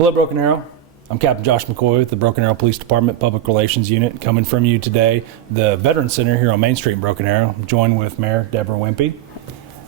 Hello, Broken Arrow. I'm Captain Josh McCoy with the Broken Arrow Police Department Public Relations Unit, coming from you today, the Veterans Center here on Main Street in Broken Arrow. I'm joined with Mayor Debra Wimpee.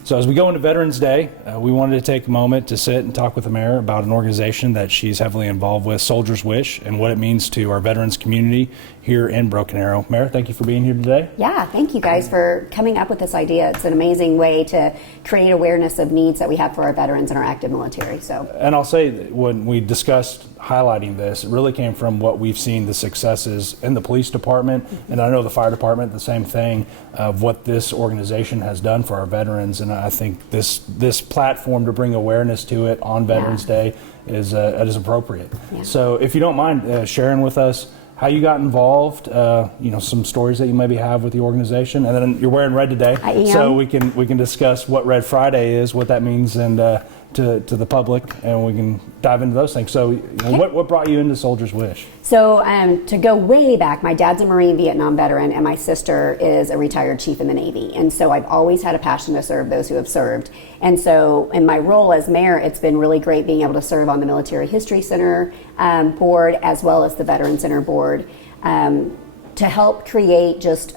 So as we go into Veterans Day, we wanted to take a moment to sit and talk with the mayor about an organization that she's heavily involved with, Soldier's Wish, and what it means to our veterans community here in Broken Arrow. Mayor, thank you for being here today. Yeah, thank you guys for coming up with this idea. It's an amazing way to create awareness of needs that we have for our veterans and our active military. And I'll say that when we discussed highlighting this, it really came from what we've seen the successes in the police department, and I know the fire department, the same thing, of what this organization has done for our veterans. And I think this platform to bring awareness to it on Veterans Day is appropriate. Yeah. So if you don't mind sharing with us how you got involved, some stories that you maybe have with the organization, and then you're wearing red today, I am. So we can discuss what Red Friday is, what that means, and to the public, and we can dive into those things. So what brought you into Soldier's Wish? So to go way back, my dad's a Marine Vietnam veteran, and my sister is a retired chief in the Navy. And so I've always had a passion to serve those who have served. And so in my role as mayor, it's been really great being able to serve on the Military History Center board, as well as the Veteran Center board, to help create just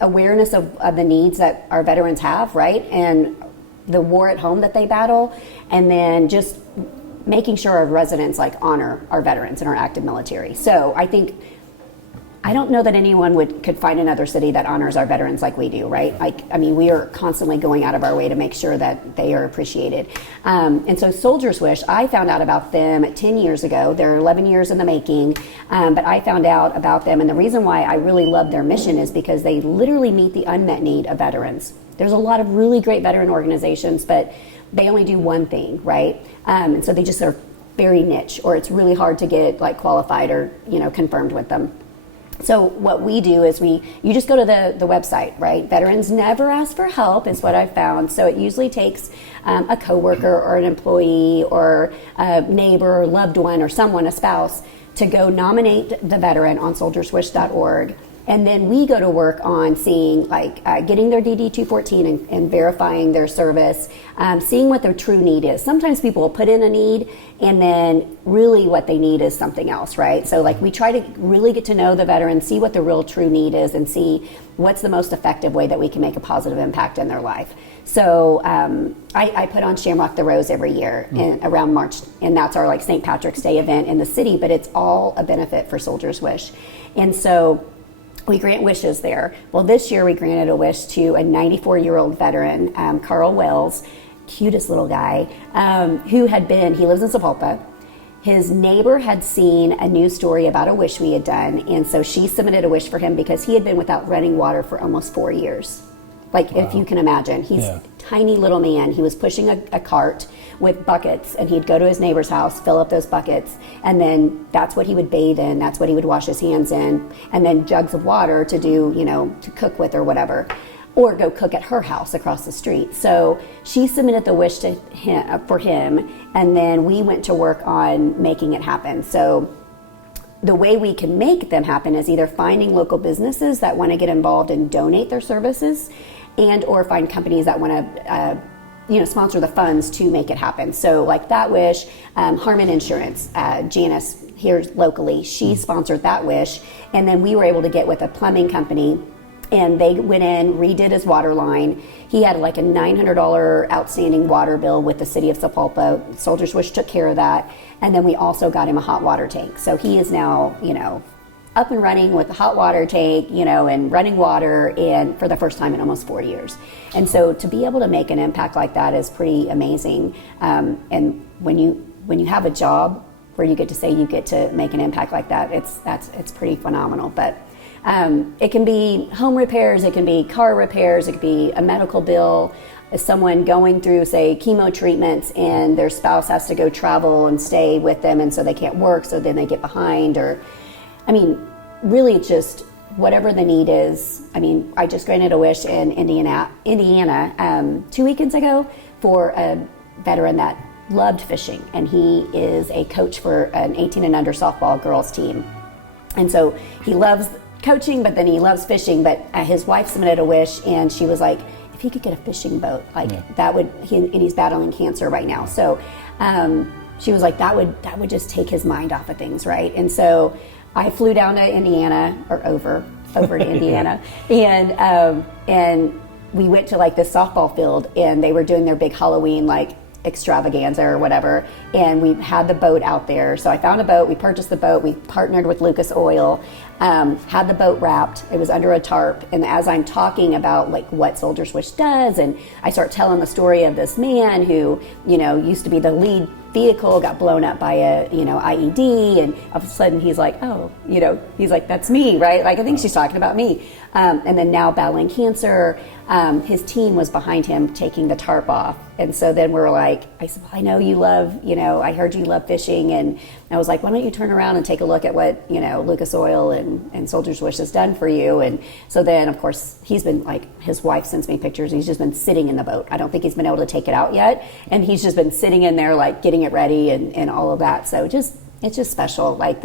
awareness of the needs that our veterans have, right? And the war at home that they battle, and then just making sure our residents honor our veterans and our active military. So I don't know that anyone could find another city that honors our veterans like we do, right? We are constantly going out of our way to make sure that they are appreciated. And so Soldier's Wish, I found out about them 10 years ago. They're 11 years in the making, but I found out about them, and the reason why I really love their mission is because they literally meet the unmet need of veterans. There's a lot of really great veteran organizations, but they only do one thing, right? And so they just are very niche, or it's really hard to get qualified or confirmed with them. So what we do is you just go to the website, right? Veterans never ask for help is what I've found. So it usually takes a coworker or an employee or a neighbor or loved one or someone, a spouse, to go nominate the veteran on soldierswish.org. And then we go to work on seeing, getting their DD-214 and verifying their service, seeing what their true need is. Sometimes people will put in a need, and then really what they need is something else, right? So we try to really get to know the veteran, see what the real true need is, and see what's the most effective way that we can make a positive impact in their life. So I put on Shamrock the Rose every year around March, and that's our St. Patrick's Day event in the city, but it's all a benefit for Soldier's Wish. And so we grant wishes there. Well, this year we granted a wish to a 94-year-old veteran, Carl Wells, cutest little guy, he lives in Sepulpa. His neighbor had seen a news story about a wish we had done, and so she submitted a wish for him because he had been without running water for almost 4 years. Wow. If you can imagine, he's a tiny little man. He was pushing a cart with buckets, and he'd go to his neighbor's house, fill up those buckets, and then that's what he would bathe in, that's what he would wash his hands in, and then jugs of water to do, to cook with or whatever, or go cook at her house across the street. So she submitted the wish to for him, and then we went to work on making it happen. So the way we can make them happen is either finding local businesses that want to get involved and donate their services, and or find companies that want to sponsor the funds to make it happen. So that wish, Harmon Insurance, Janice here locally, she sponsored that wish, and then we were able to get with a plumbing company, and they went in, redid his water line. He had a $900 outstanding water bill with the city of Sepulpa. Soldier's Wish took care of that, and then we also got him a hot water tank. So he is now, up and running with the hot water tank, and running water, and for the first time in almost 4 years. And so to be able to make an impact like that is pretty amazing. And when you have a job where you get to say you get to make an impact like that, it's pretty phenomenal. But it can be home repairs, it can be car repairs, it could be a medical bill. Is someone going through, say, chemo treatments, and their spouse has to go travel and stay with them, and so they can't work, so then they get behind, or really just whatever the need is. I just granted a wish in Indiana 2 weekends ago for a veteran that loved fishing, and he is a coach for an 18 and under softball girls team. And so he loves coaching, but then he loves fishing. But his wife submitted a wish, and she was like, if he could get a fishing boat, that would, and he's battling cancer right now. So she was like, that would just take his mind off of things, right? And so I flew down to Indiana, or over to Indiana, and we went to like this softball field, and they were doing their big Halloween like extravaganza or whatever, and we had the boat out there. So I found a boat, we purchased the boat, we partnered with Lucas Oil, had the boat wrapped, it was under a tarp, and as I'm talking about like what Soldiers Wish does, and I start telling the story of this man who, you know, used to be the lead vehicle, got blown up by a, you know, IED, and all of a sudden he's like, oh, you know, he's like, that's me, right? Like, I think she's talking about me. And then now battling cancer, his team was behind him taking the tarp off. And so then we're like, I said, well, I know you love, you know, I heard you love fishing. And I was like, why don't you turn around and take a look at what, you know, Lucas Oil and Soldiers Wish has done for you. And so then, of course, he's been like, his wife sends me pictures. He's just been sitting in the boat. I don't think he's been able to take it out yet. And he's just been sitting in there, like getting it ready and all of that. So it's just special. Like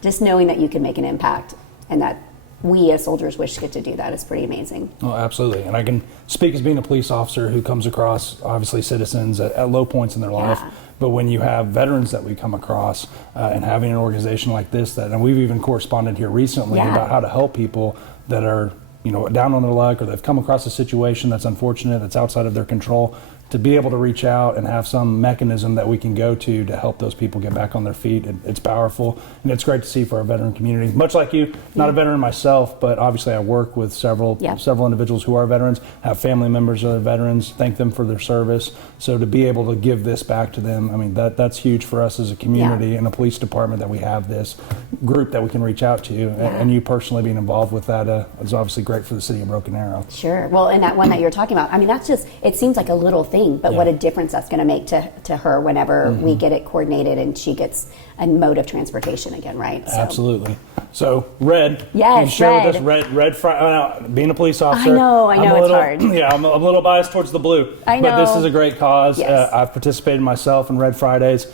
just knowing that you can make an impact, and that we as Soldiers Wish get to do that is pretty amazing. Oh, absolutely. And I can speak as being a police officer who comes across, obviously, citizens at low points in their life. But when you have veterans that we come across, and having an organization like this, and we've even corresponded here recently about how to help people that are, you know, down on their luck, or they've come across a situation that's unfortunate, that's outside of their control, to be able to reach out and have some mechanism that we can go to help those people get back on their feet. It's powerful, and it's great to see for our veteran community. Much like you, not a veteran myself, but obviously I work with several individuals who are veterans, have family members that are veterans, thank them for their service. So to be able to give this back to them, I mean, that's huge for us as a community and a police department, that we have this group that we can reach out to. And you personally being involved with that is obviously great for the city of Broken Arrow. Sure. Well, and that one that you're talking about, I mean, that's just, it seems like a little thing, but what a difference that's going to make to her whenever we get it coordinated and she gets a mode of transportation again, right? So. Absolutely. So, Red, yes, you share with us Red Friday. Being a police officer, I know it's hard. Yeah, I'm a little biased towards the blue. I know. But this is a great cause. Yes. I've participated myself in Red Fridays.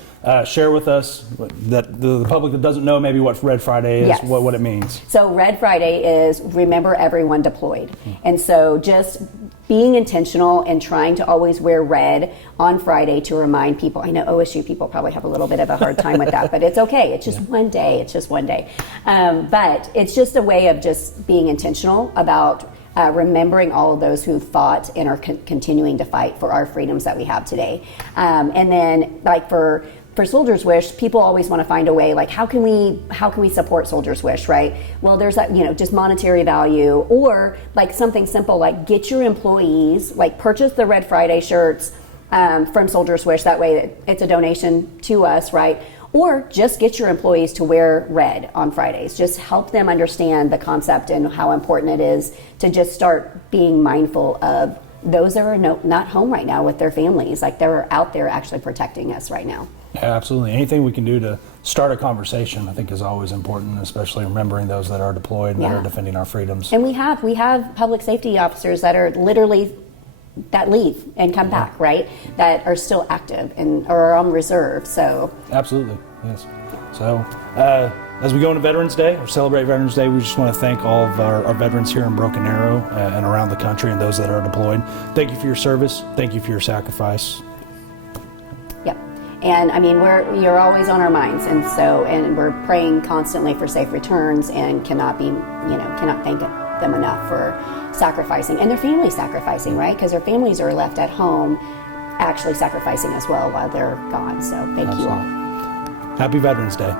Share with us that the public that doesn't know maybe what Red Friday is, what it means. So Red Friday is remember everyone deployed. And so just being intentional and trying to always wear red on Friday to remind people. I know OSU people probably have a little bit of a hard time with that, but it's okay. It's just one day. It's just one day. But it's just a way of just being intentional about remembering all of those who fought and are continuing to fight for our freedoms that we have today. And then, like for Soldiers Wish, people always want to find a way, like how can we support Soldiers Wish, right? Well, there's that, you know, just monetary value, or like something simple like get your employees, like purchase the Red Friday shirts from Soldiers Wish. That way it's a donation to us, right? Or just get your employees to wear red on Fridays. Just help them understand the concept and how important it is to just start being mindful of those that are not home right now with their families. Like they're out there actually protecting us right now. Yeah, absolutely. Anything we can do to start a conversation, I think, is always important, especially remembering those that are deployed and that are defending our freedoms. And we have public safety officers that are literally that leave and come back, right? That are still active and are on reserve. So absolutely, yes. So as we go into Veterans Day or celebrate Veterans Day, we just want to thank all of our veterans here in Broken Arrow and around the country, and those that are deployed. Thank you for your service. Thank you for your sacrifice. Yep. And I mean, you're always on our minds, and we're praying constantly for safe returns, and cannot thank them enough for sacrificing, and their families sacrificing, right? Because their families are left at home actually sacrificing as well while they're gone. So thank you all. Happy Veterans Day.